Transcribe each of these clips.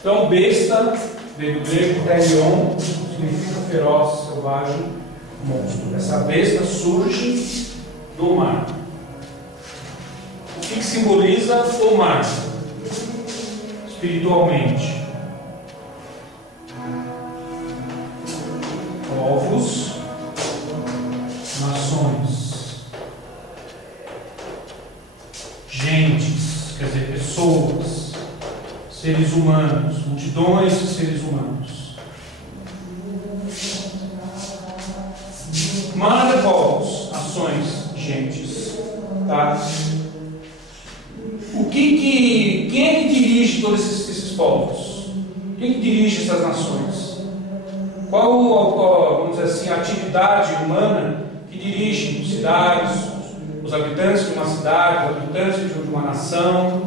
Então, besta, veio do grego telion, significa feroz, selvagem, monstro. Essa besta surge do mar. O que simboliza o mar? Espiritualmente. Povos, nações, gentes, quer dizer, pessoas, seres humanos, multidões de seres humanos. Mar é povos, nações, gentes, tá? Quem é que dirige todos esses povos? Quem é que dirige essas nações? Qual, vamos dizer assim, a atividade humana que dirige cidades, os habitantes de uma cidade, os habitantes de uma nação?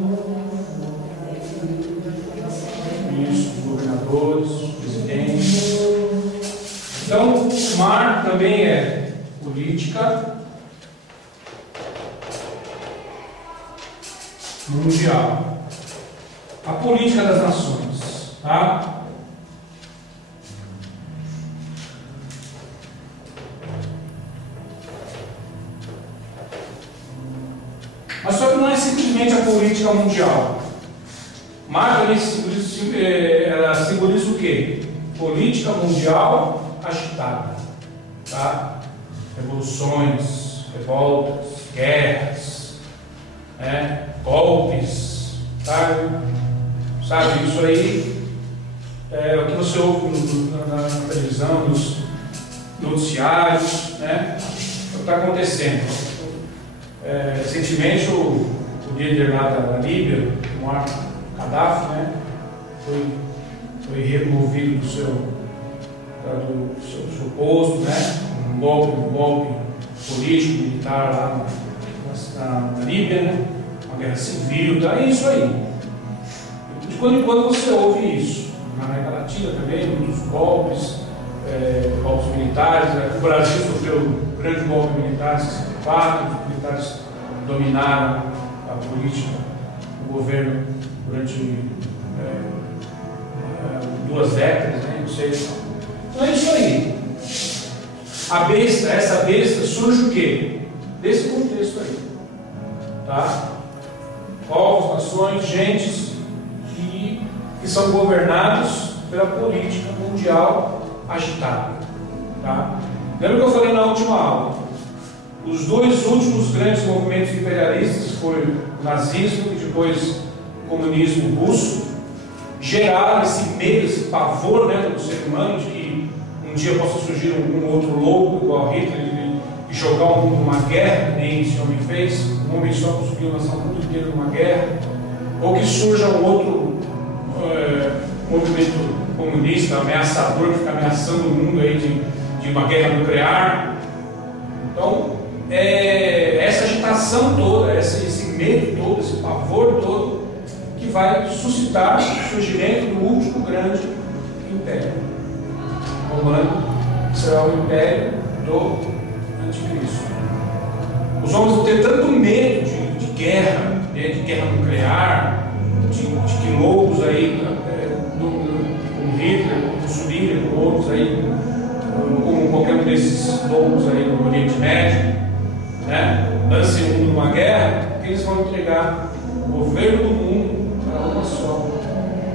Ministros, governadores, presidentes. Então, o mar também é política mundial. A política das nações, tá? Mas só que não é simplesmente a política mundial. Mar também ela simboliza o quê? Política mundial agitada, tá? Revoluções, revoltas, guerras, golpes, sabe? Isso aí é o que você ouve na televisão, nos noticiários, né? É o que está acontecendo. Recentemente o líder lá da Líbia, Muammar Gaddafi, né, foi removido do seu posto, né, um golpe político, militar lá na Líbia, né, uma guerra civil, tá? É isso aí. De quando em quando você ouve isso. Na América Latina também, muitos golpes militares. O Brasil sofreu um grande golpe militar em 64, os militares dominaram a política, o governo durante 2 décadas, né? Não sei. Então é isso aí. Essa besta surge o quê? Desse contexto aí. Tá? Povos, nações, gentes que são governados pela política mundial agitada. Tá? Lembra que eu falei na última aula? Os 2 últimos grandes movimentos imperialistas foi o nazismo e depois o comunismo russo. Geraram esse medo, esse pavor, né, do ser humano de que um dia possa surgir um outro louco igual a Hitler e jogar o mundo numa guerra, que nem esse homem fez. Um homem só conseguiu lançar o mundo inteiro numa guerra. Ou que surja um outro movimento comunista ameaçador que fica ameaçando o mundo aí de uma guerra nuclear. Então, essa agitação toda, esse medo todo, esse pavor todo, que vai suscitar o surgimento do último grande império romano, que será o império do Anticristo. Os homens vão ter tanto medo de guerra, né, de guerra nuclear, de que loucos aí, como Hitler, como Mussolini, como outros aí, como qualquer um desses loucos aí no Oriente Médio, né, lance o mundo numa guerra, que eles vão entregar o governo do mundo para uma só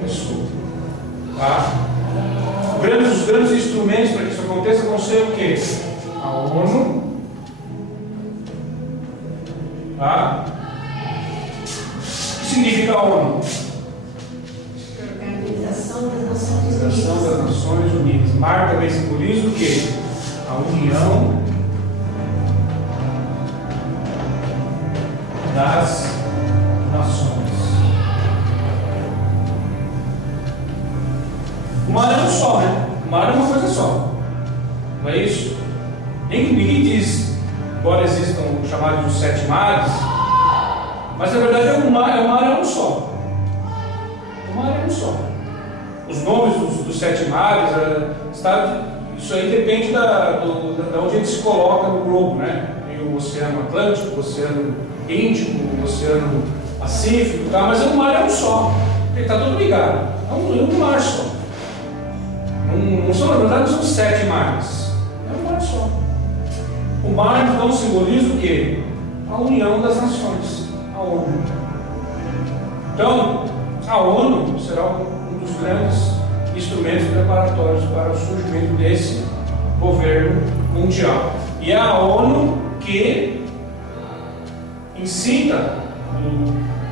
pessoa. Tá? Os grandes instrumentos para que isso aconteça vão ser o quê? A ONU. Tá? O que significa a ONU? Organização das Nações Unidas. Mar também simboliza o quê? A união das nações. O mar é um só, né? O mar é uma coisa só. Não é isso? Ninguém diz, embora existam chamados de 7 mares, mas na verdade o mar é um só. O mar é um só. Os nomes dos 7 mares, isso aí depende da onde ele se coloca no globo, né? Tem o Oceano Atlântico, o Oceano Índico, o Oceano Pacífico, tá? Mas o mar é um só. Porque está tudo ligado. É um mar só. Não são, na verdade, não são 7 mares. É um mar só. O mar, então, simboliza o quê? A união das nações. A ONU. Então, a ONU será um dos grandes instrumentos preparatórios para o surgimento desse governo mundial. E é a ONU que incita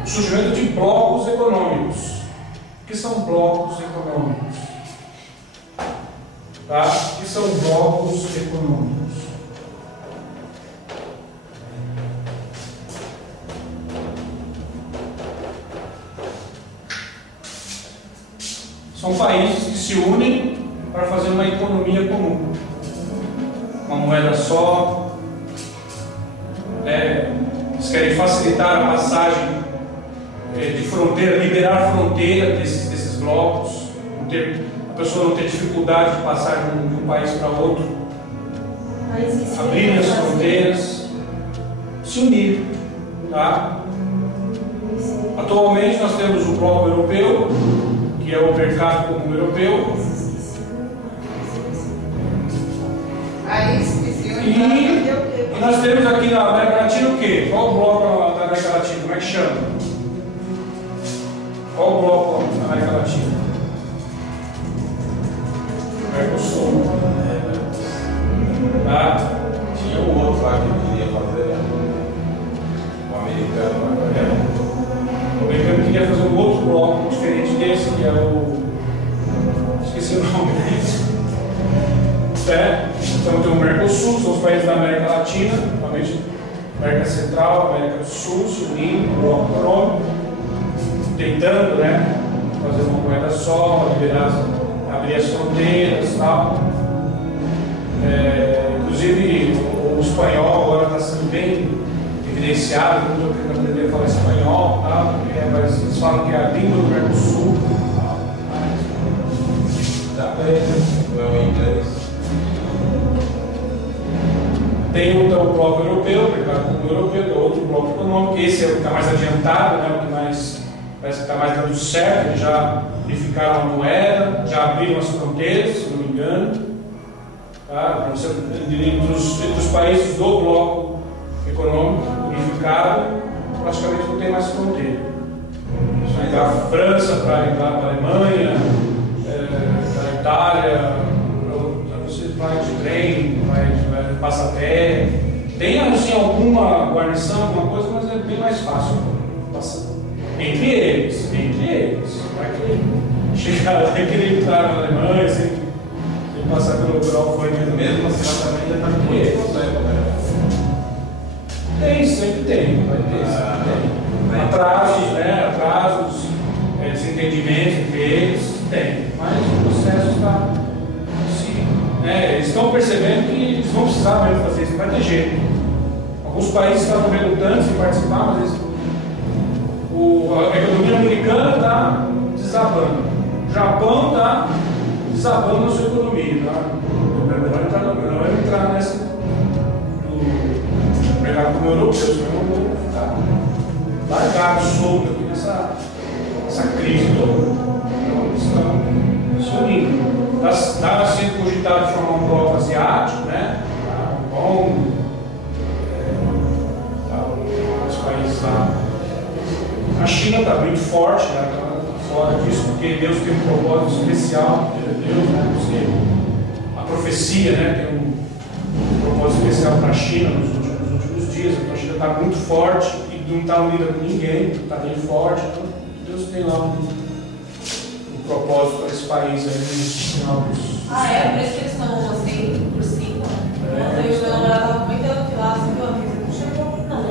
o surgimento de blocos econômicos. O que são blocos econômicos? Tá? O que são blocos econômicos? São países que se unem para fazer uma economia comum. Uma moeda só. Eles querem facilitar a passagem de fronteira, liberar a fronteira desses blocos. A pessoa não ter dificuldade de passar de um país para outro. Abrirem as fronteiras. Se unir. Tá? Atualmente nós temos o bloco europeu, que é o mercado comum europeu. E nós temos aqui na América Latina o quê? Qual o bloco da América Latina? Como é que chama? Qual o bloco da América Latina? Mercosul. Tá? Tinha um outro lá que eu queria fazer. O americano. O americano queria fazer um outro bloco diferente desse, que é o. Esqueci o nome desse. Então tem o Mercosul, são os países da América Latina, principalmente América Central, América do Sul, se unindo, o bloco econômico, tentando, fazer uma moeda só, abrir as fronteiras e tal. Inclusive o espanhol agora está sendo bem evidenciado, eu estou querendo aprender a falar espanhol, mas eles falam que é a língua do Mercosul. O inglês. Tem o bloco europeu, o mercado comum europeu, que é outro bloco econômico. Esse é o que está mais adiantado, o que parece que está mais dando certo. Eles já unificaram a moeda, já abriram as fronteiras, se não me engano. Tá? Entre os países do bloco econômico unificado, praticamente não tem mais fronteira. Vai da França para a Alemanha, da Itália, você vai de trem, passa a pé. Tem assim alguma guarnição, alguma coisa, mas é bem mais fácil. Entre eles. Vai que chegar lá e querer entrar na Alemanha, sem passar pelo alfândega. Mesmo assim, ela também ainda está com muito problema. Tem, sempre tem. Vai ter, sempre tem. Atrasos, desentendimentos entre eles, tem. Mas o processo está. Eles estão percebendo que eles vão precisar mesmo fazer isso, não vai ter jeito. Alguns países estavam relutantes em participar, mas a economia americana está desabando. O Japão está desabando na sua economia. Não vai entrar nessa do mercado como europeu, senão vão ficar largados, soltos aqui nessa crise toda. Então, estão se unindo. Estava sendo cogitado de formar um bloco asiático, os países lá. A China está muito forte, está fora disso, porque Deus tem um propósito especial. Porque a profecia tem um propósito especial para a China nos últimos dias. Então a China está muito forte e não está unida com ninguém, está bem forte. Então Deus tem lá um propósito para esse país aí no final dos. Por isso que eles estão assim por cima. Ontem o meu namorado estava comentando que lá assim, não chegou, não.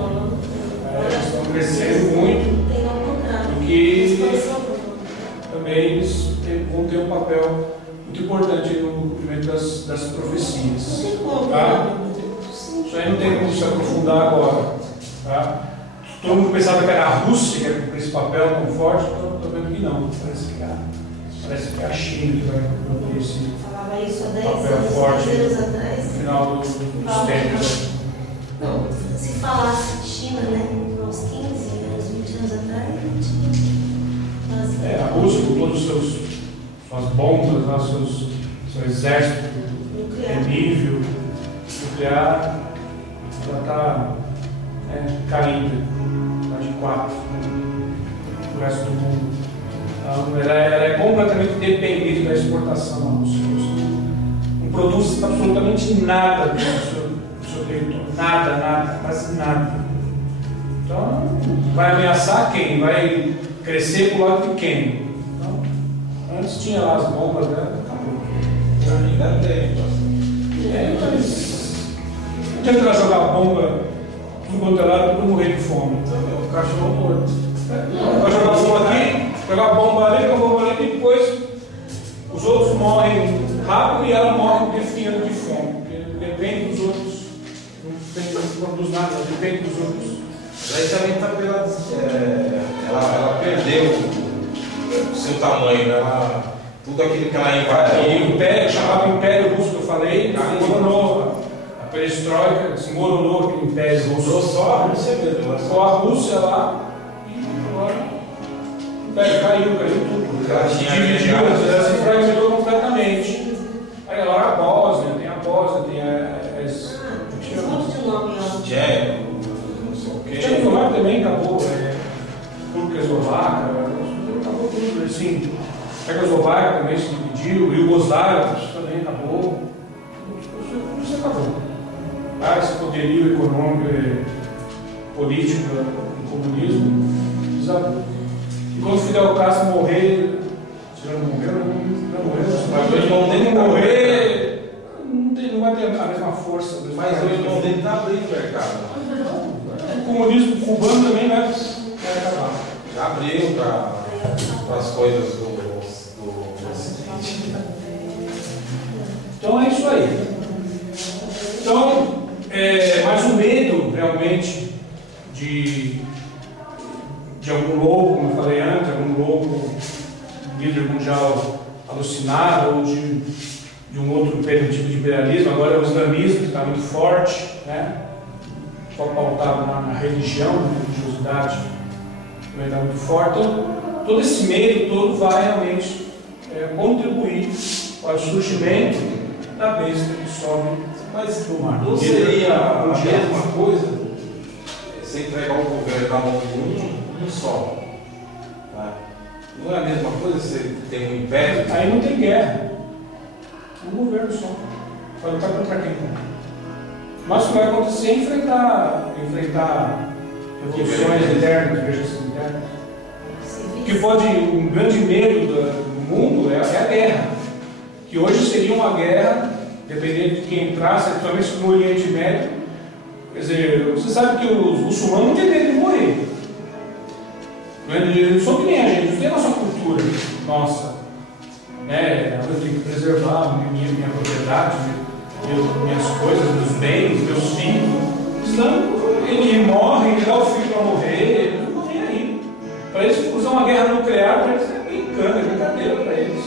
Eles estão crescendo muito. Tem ao contrário. E que também eles vão ter um papel muito importante no cumprimento das profecias. Não tem como. Tá? Isso aí não tem como se aprofundar agora. Tá? Todo mundo pensava que era a Rússia que ia cumprir esse papel tão forte, estou vendo que não. Parece que é a China que vai cumprir esse Falava isso há 10 papel anos, forte 10 anos atrás. no final dos tempos. Não, se falasse de China, uns 15 anos, 20 anos atrás, não tinha. A Rússia, com todas suas bombas, lá, seu exército terrível, nuclear, ela está caindo, está de 4 o resto do mundo. Então, ela é completamente dependente da exportação da Rússia. Não produz absolutamente nada no seu território, nada, quase nada. Então, vai ameaçar quem? Vai crescer para o lado de quem? Então, antes tinha lá as bombas, né? Acabou. Ainda tem, mas não adianta ela jogar bomba no quanto é lado para morrer de fome. o cachorro morto. Vai jogar bomba aqui, jogar bomba ali, e depois os outros morrem rápido e ela morre definhando de fome. Porque depende dos outros, não produz nada, depende dos outros. Daí também está pela. Ela perdeu o seu tamanho, né? Tudo aquilo que ela invadiu. O Império, chamado Império Russo que eu falei, desmoronou. A perestroika desmoronou aquele Império Russo. Usou só a Rússia mesmo. Só a Rússia lá e agora o Império caiu tudo. Ela tinha Dividiu, ela se fragmentou completamente. Aí agora a Bósnia, tem Tcheco, não sei o quê. Tchecoslováquia também acabou, Turco-Eslováquia, acabou tudo, assim. Tchecoslováquia também se dividiu, Iugoslávia também acabou. Tudo isso acabou. Esse poderio econômico, político do comunismo desabou. E quando Fidel Castro morrer, se ele não morreu, mas o irmão dele morrer, não vai ter a mesma força. Mas o irmão dele está abrindo o mercado. O comunismo cubano também vai acabar. Já abriu para as coisas do Ocidente. Então é isso aí. Então, mas o medo realmente de algum louco, como eu falei antes, algum louco líder mundial alucinado, ou de um outro tipo de imperialismo, agora é o islamismo que está muito forte, né? Só pautado na religião, na religiosidade também está muito forte. Então, todo esse medo todo vai realmente contribuir para o surgimento da besta que sobe do mar. Não seria a mesma coisa você entregar o governo na mão de um só? Tá? Não é a mesma coisa você ter um império? Aí não tem guerra. É um governo só. Vai lutar contra quem? Mas o que vai acontecer é enfrentar revoluções internas, revoluções internas. Que pode, um grande medo do mundo é a guerra. Que hoje seria uma guerra, dependendo de quem entrasse, principalmente no Oriente Médio. Quer dizer, você sabe que os muçulmanos não têm medo de morrer. Eles não são que nem a gente, não tem a nossa cultura, nossa. Eu tenho que preservar minha propriedade, minhas coisas, meus bens, meus filhos. Senão ele morre, ele dá o filho para morrer, ele não estão nem aí. Para eles usar uma guerra nuclear, para eles é brincando, é brincadeira para eles.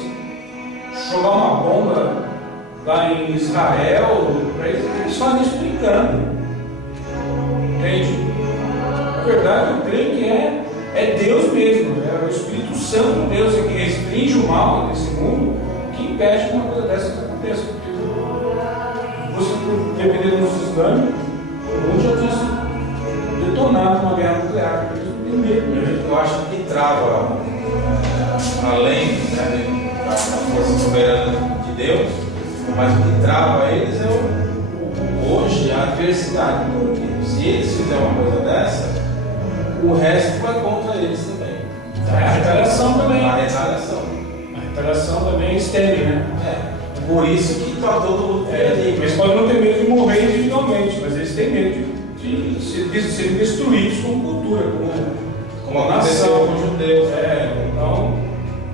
Jogar uma bomba lá em Israel, para eles fazem isso brincando. Entende? Na verdade, eu creio que é Deus mesmo, é o Espírito Santo de Deus que restringe o mal nesse mundo, que impede que uma coisa dessas aconteça. Porque você, dependendo do nosso islâmico, o mundo já tinha sido detonado uma guerra nuclear. Eles não têm medo. Eu acho que trava, além da força soberana de Deus, mas o que trava eles é hoje a adversidade. Porque se eles fizerem uma coisa dessa, o resto vai contra eles também. A retaliação também. A retaliação. A retaliação também estende, né? Por isso que está todo mundo eles podem não ter medo de morrer individualmente, mas eles têm medo de serem destruídos como cultura, como aconteceu com os judeus. Então,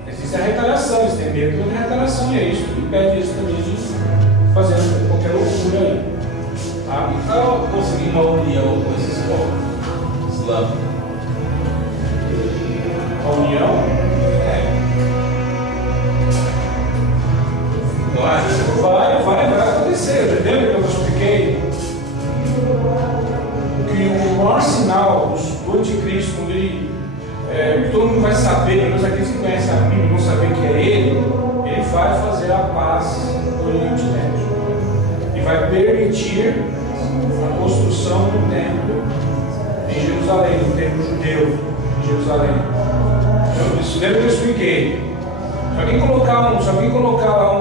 existe a retaliação, eles têm medo da retaliação, e é isso que impede eles também de fazer qualquer loucura aí. Tá? Então, conseguir uma união com esses povos islâmicos. A união? Vai acontecer. Lembra que eu expliquei que o maior sinal do anticristo, quando todo mundo vai saber, pelo menos aqueles trazer a paz do Oriente Médio. E vai permitir a construção do templo em Jerusalém, do templo judeu em Jerusalém. Lembra que eu expliquei? Se alguém colocar lá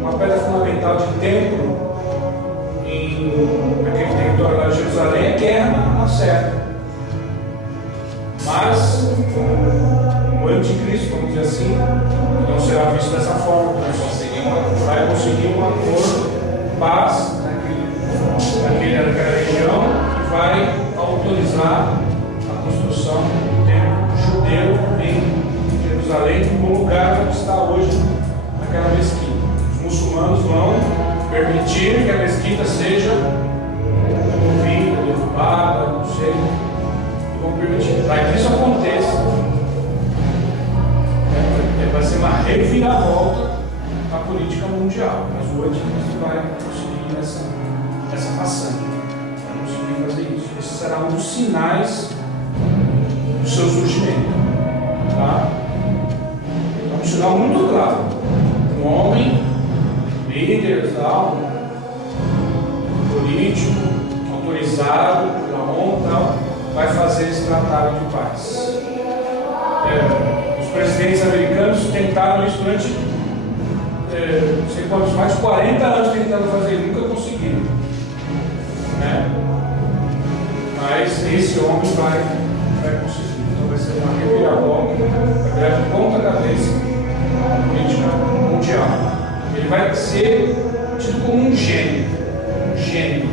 uma pedra fundamental de templo naquele território lá de Jerusalém, é guerra na certa. Mas o anticristo, vamos dizer assim, não será visto dessa forma. Vai conseguir um acordo, paz naquela região, e vai autorizar a construção do templo judeu em Jerusalém, no lugar onde está hoje aquela mesquita. Os muçulmanos vão permitir que a mesquita seja removida, derrubada, não sei, e vão permitir. Para que isso aconteça, vai ser uma reviravolta na política mundial, mas o anticristo vai conseguir essa façanha, vai conseguir fazer isso. Esse será um dos sinais do seu surgimento. Tá? É um sinal muito claro. Um homem, líder, tal, político, autorizado pela ONU, tal, vai fazer esse tratado de paz. Os presidentes americanos tentaram isso durante não sei quantos, mais de 40 anos tentando fazer, nunca conseguiram. Né? Mas esse homem vai conseguir. Então vai ser uma reviravolta, vai virar de ponta cabeça a política mundial. Ele vai ser tido como um gênio. Um gênio.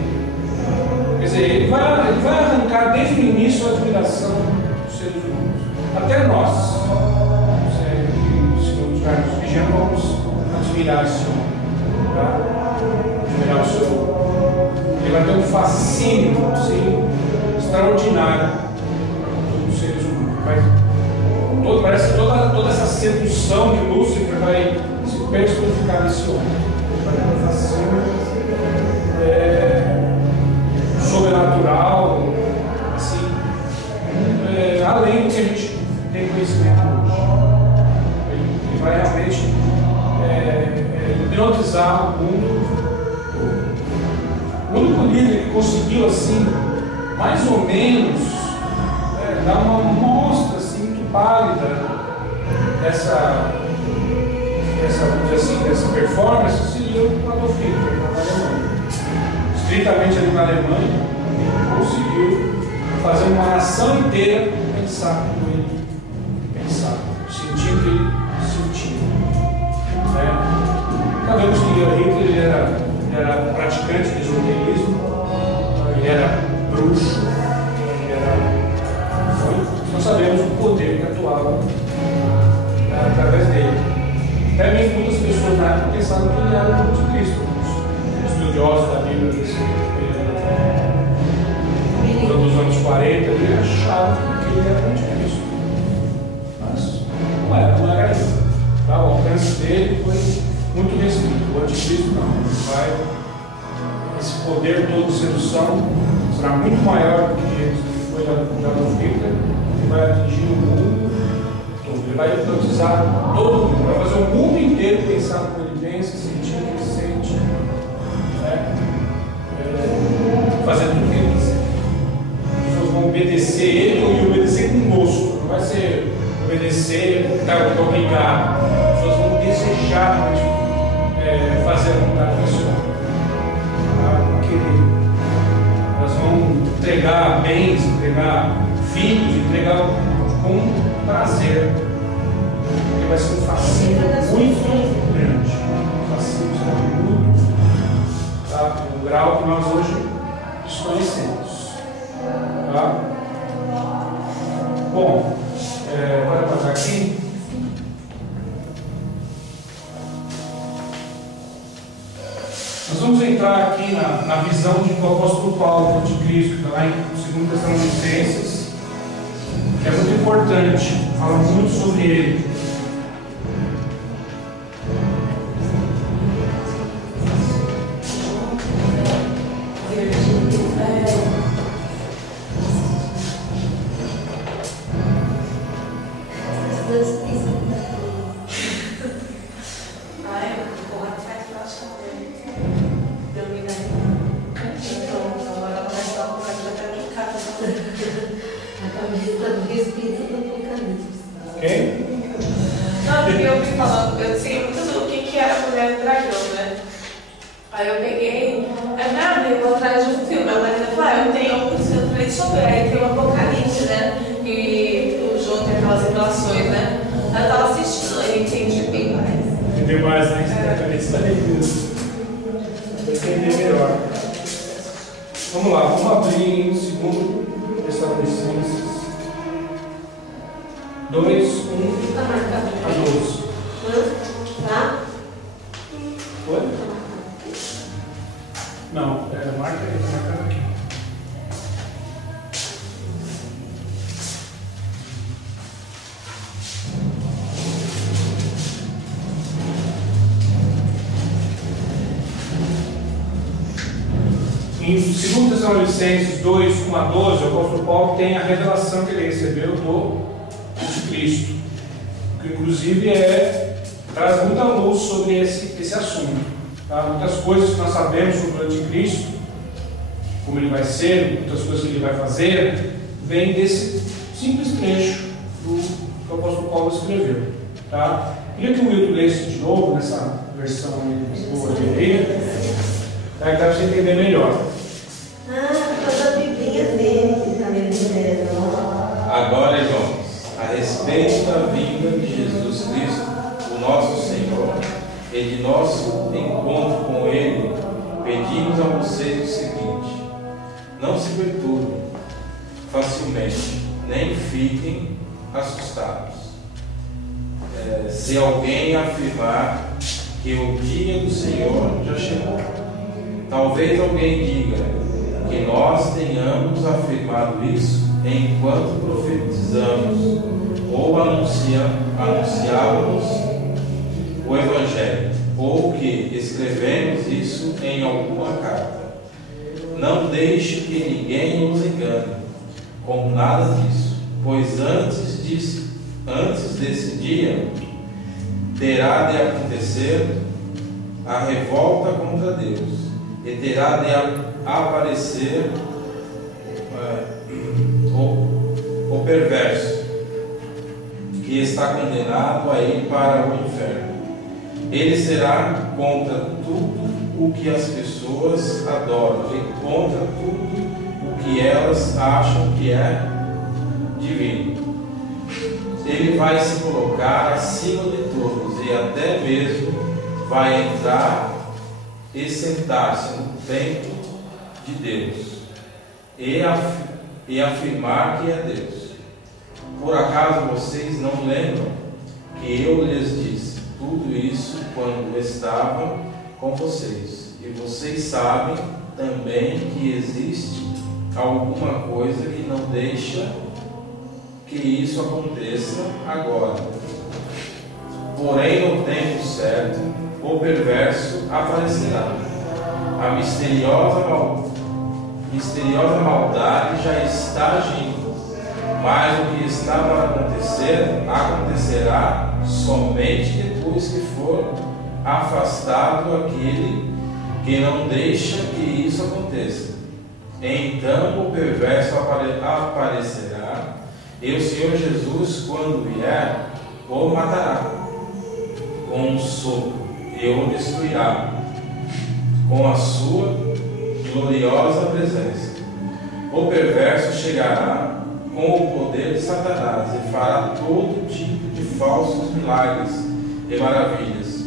Quer dizer, ele vai arrancar desde o início a admiração dos seres humanos. Até nós, segundo os cargos vigianos, vamos admirar esse homem. Tá? Admirar o seu. Ele vai ter um fascínio extraordinário dos seres humanos. Parece que toda essa sedução de Lúcifer vai se personificar nesse homem. Ele vai ter um fascínio sobrenatural, assim, além do que a gente tem conhecimento hoje. Ele vai realmente hipnotizar o mundo. O único líder que conseguiu, assim, mais ou menos, dar uma mostra assim, muito pálida dessa performance seria o Adolf Hitler, na Alemanha. Estritamente ali na Alemanha, ele conseguiu fazer uma nação inteira pensar como ele pensava, sentir o que ele sentia. Sabemos que Hitler era praticante de esoterismo, ele era bruxo, nós sabemos o poder que atuava através dele. Até mesmo muitas pessoas na época pensavam que ele era o anticristo. Os estudiosos da Bíblia dos anos 40, ele achava que ele era o anticristo. Mas não era isso. Tá? O alcance dele foi muito restrito. O anticristo não. Esse poder todo de sedução será muito maior do que foi da Adolf Hitler. Ele vai atingir o mundo todo. Ele vai hipnotizar todo mundo. Vai fazer o mundo inteiro pensar como ele pensa, sentir o que ele sente. Fazer tudo o que ele quiser. As pessoas vão obedecer ele e obedecer com gosto. Não vai ser obedecer porque obrigado. As pessoas vão desejar fazer a vontade do Senhor. Elas vão entregar bens, entregar filhos, entregar com prazer. Porque vai ser um fascínio muito grande. Um fascínio muito, tá? No grau que nós hoje desconhecemos. Tá? Bom, bora passar aqui. Nós vamos entrar aqui na visão do apóstolo Paulo, do anticristo, que está lá em 2 Tessalonicenses, que é muito importante, fala muito sobre ele. falando, eu sei muito do que era a Mulher do Dragão, né? Aí eu peguei, aí minha amiga, vou atrás de um filme, a Marina falou, eu tenho um filme, eu falei, deixa eu ver, aí tem o Apocalipse, né? E o João tem aquelas revelações, né? Aí eu tava assistindo, aí eu entendi bem mais. Entender mais, né? Isso daí mesmo. Para entender melhor. Vamos lá, vamos abrir em 2 Tessalonicenses 2, 1 Tá marcado. a 12. Tá? Foi? Não, marca aqui. Em 2 Tessalonicenses 2, 1 a 12, o apóstolo Paulo tem a revelação que ele recebeu do Anticristo, que inclusive traz muita luz sobre esse assunto. Tá? Muitas coisas que nós sabemos sobre o Anticristo, como ele vai ser, muitas coisas que ele vai fazer, vem desse simples trecho que o apóstolo Paulo escreveu. Tá? Queria que o Wilton lesse de novo nessa versão boa de aí, para que você entender melhor. Toda a Bíblia dele que está lendo. Agora, irmãos, a respeito da vinda de Jesus Cristo, o nosso Senhor, e de nosso encontro com Ele, pedimos a vocês o seguinte: não se perturbem facilmente, nem fiquem assustados. Se alguém afirmar que o dia do Senhor já chegou, talvez alguém diga que nós tenhamos afirmado isso enquanto profetizamos ou anunciávamos o Evangelho, ou que escrevemos isso em alguma carta. Não deixe que ninguém nos engane com nada disso, pois antes desse dia terá de acontecer a revolta contra Deus, e terá de aparecer o perverso, que está condenado a ir para o inferno. Ele será contra tudo o que as pessoas adoram e contra tudo o que elas acham que é divino. Ele vai se colocar acima de todos e até mesmo vai entrar e sentar-se no templo de Deus e afirmar que é Deus. Por acaso vocês não lembram que eu lhes disse tudo isso quando estava com vocês? E vocês sabem também que existe alguma coisa que não deixa que isso aconteça agora. Porém, no tempo certo, o perverso aparecerá. A misteriosa maldade já está agindo, mas o que está para acontecer acontecerá somente depois que for afastado aquele que não deixa que isso aconteça. Então o perverso aparecerá, e o Senhor Jesus, quando vier, o matará com um sopro e o destruirá com a sua gloriosa presença. O perverso chegará com o poder de Satanás e fará todo tipo de falsos milagres e maravilhas,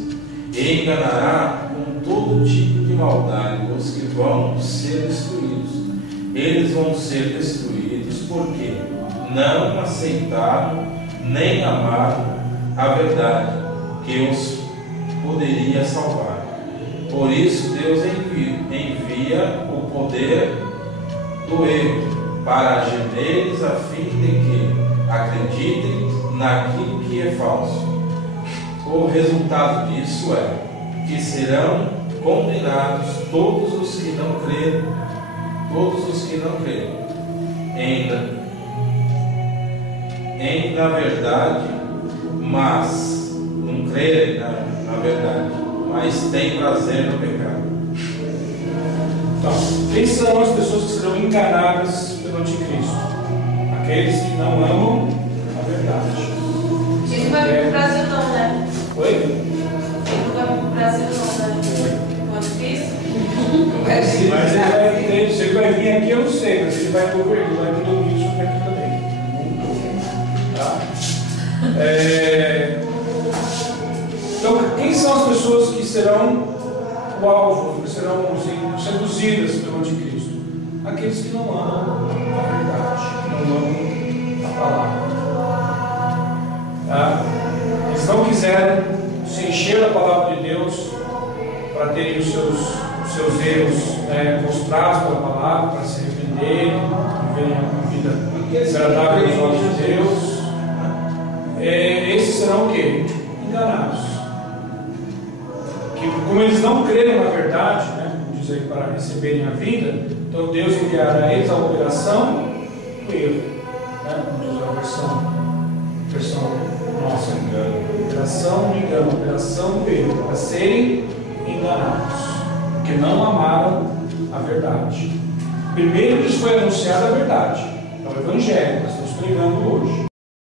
e enganará com todo tipo de maldade os que vão ser destruídos. Eles vão ser destruídos porque não aceitaram nem amaram a verdade que os poderia salvar. Por isso Deus envia o poder do erro para agir neles, a fim de que acreditem naquilo que é falso. O resultado disso é que serão condenados todos os que não creram, na verdade, mas não crerem na verdade, mas têm prazer no pecado. Então, quem são as pessoas que serão enganadas pelo Anticristo? Aqueles que não amam a verdade. Isso não vai vir pro Brasil não, né? Oi? Mas se ele vai vir aqui, eu não sei, mas ele vai governar, ele vai me domínio sobre aqui também. Tá? Então, quem são as pessoas que serão o alvo, que serão seduzidas pelo anticristo? Aqueles que não amam a verdade, que não amam a palavra. Tá? Eles não quiseram se encher da palavra de Deus para terem os seus erros mostrados pela palavra, para se arrependerem, viverem uma vida agradável aos olhos de Deus. Esses serão o quê? Enganados. Que, como eles não creram na verdade, como diz aí, para receberem a vida, então Deus enviará a eles a operação do erro. Como diz a versão nossa, operação do engano, operação do erro, para serem enganados, porque não amaram a verdade. Primeiro lhes foi anunciada a verdade, é o Evangelho que nós estamos pregando hoje.